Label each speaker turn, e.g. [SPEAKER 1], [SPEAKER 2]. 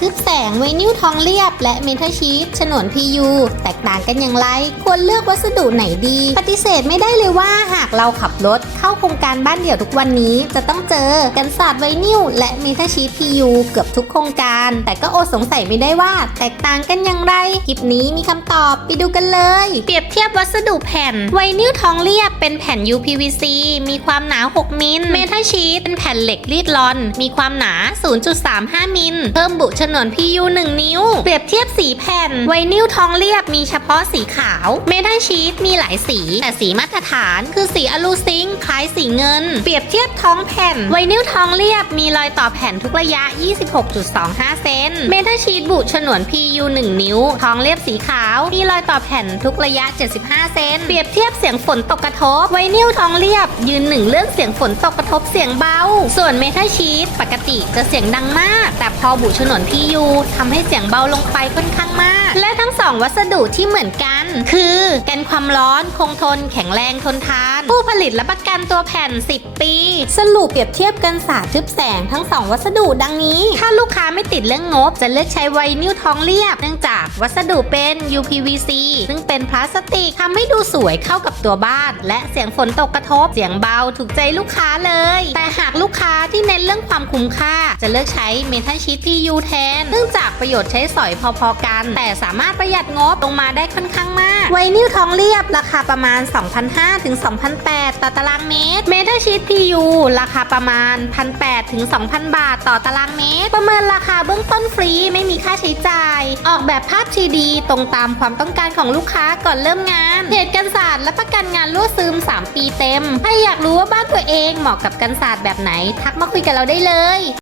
[SPEAKER 1] ทึบแสงไวนิลทองเรียบ และเมทัลชีตฉนวน PU แตกต่างกันอย่างไร ควรเลือกวัสดุไหนดี ปฏิเสธไม่ได้เลยว่าหากเราขับรถเข้าโครงการบ้านเดี่ยวทุกวันนี้ จะต้องเจอกันศาสตร์ไวนิลและเมทัลชีต PU เกือบทุกโครงการ แต่ก็อดสงสัยไม่ได้ว่าแตกต่างกันอย่างไร คลิปนี้มีคำตอบไปดูกันเลย เปรียบเทียบวัสดุแผ่น ไวนิลทองเรียบเป็นแผ่น UPVC มีความหนา 6 มิล เมทัลชีตเป็นแผ่นเหล็กรีดลอน มีความหนา 0.35 มิล เพิ่มบุฉนวน PU 1 นิ้ว เปรียบเทียบสีแผ่น ไวนิลทองเรียบมีเฉพาะสีขาว เมทัลชีตมีหลายสี แต่สีมาตรฐานคือสีอลูซิงค์คล้ายสีเงิน เปรียบเทียบท้องแผ่น ไวนิลทองเรียบมีรอยต่อแผ่นทุกระยะ 26.25 เซน เมทัลชีตบุฉนวน PU 1 นิ้ว ทองเรียบสีขาว มีรอยต่อแผ่นทุกระยะ 75 เซน เปรียบเทียบเสียงฝนตกกระทบ ไวนิลทองเรียบ ยืนหนึ่งเรื่องเสียงฝนตกกระทบเสียงเบา ส่วนเมทัลชีตปกติจะเสียงดังมาก แต่พอบุฉนวน PU ทำให้เสียงเบาลงไปค่อนข้างมาก และทั้งสองวัสดุที่เหมือนกัน คือกันความร้อนคงทน แข็งแรงทนทาน ผู้ผลิตและประกันตัวแผ่น 10 ปี สรุปเปรียบเทียบกันศาสตร์ทึบแสงทั้งสองวัสดุดังนี้ถ้าลูกค้า ไม่ติดเรื่องงบ จะเลือกใช้ไวนิลทองเรียบ เนื่องจากวัสดุเป็น UPVC ซึ่งเป็นพลาสติกทำให้ดูสวยเข้ากับตัวบ้าน และเสียงฝนตกกระทบ เสียงเบาถูกใจลูกค้าเลย แต่หากลูกค้าที่เน้นเรื่องความคุ้มค่า จะเลือกใช้เมทัลชีต PU แทน เนื่องจากประโยชน์ใช้สอยพอๆกัน แต่สามารถประหยัดงบลงมาได้ค่อนข้างมาก ไวนิลทองเรียบราคาประมาณ 2,500ถึง2,800ต่อตารางเมตร เมทัลชีต PU ราคาประมาณ 1,800ถึง2,000 บาทต่อตารางเมตร ประเมินราคาเบื้องต้นฟรีไม่มีค่าใช้จ่าย ออกแบบภาพ 3D ตรงตามความต้องการของลูกค้าก่อนเริ่มงานเพจกันศาสตร์และประกันงานรั่วซึม 3 ปีเต็ม ถ้าอยากรู้ว่าบ้านตัวเองเหมาะกับกันศาสตร์แบบไหน ทักมาคุยกับเราได้เลย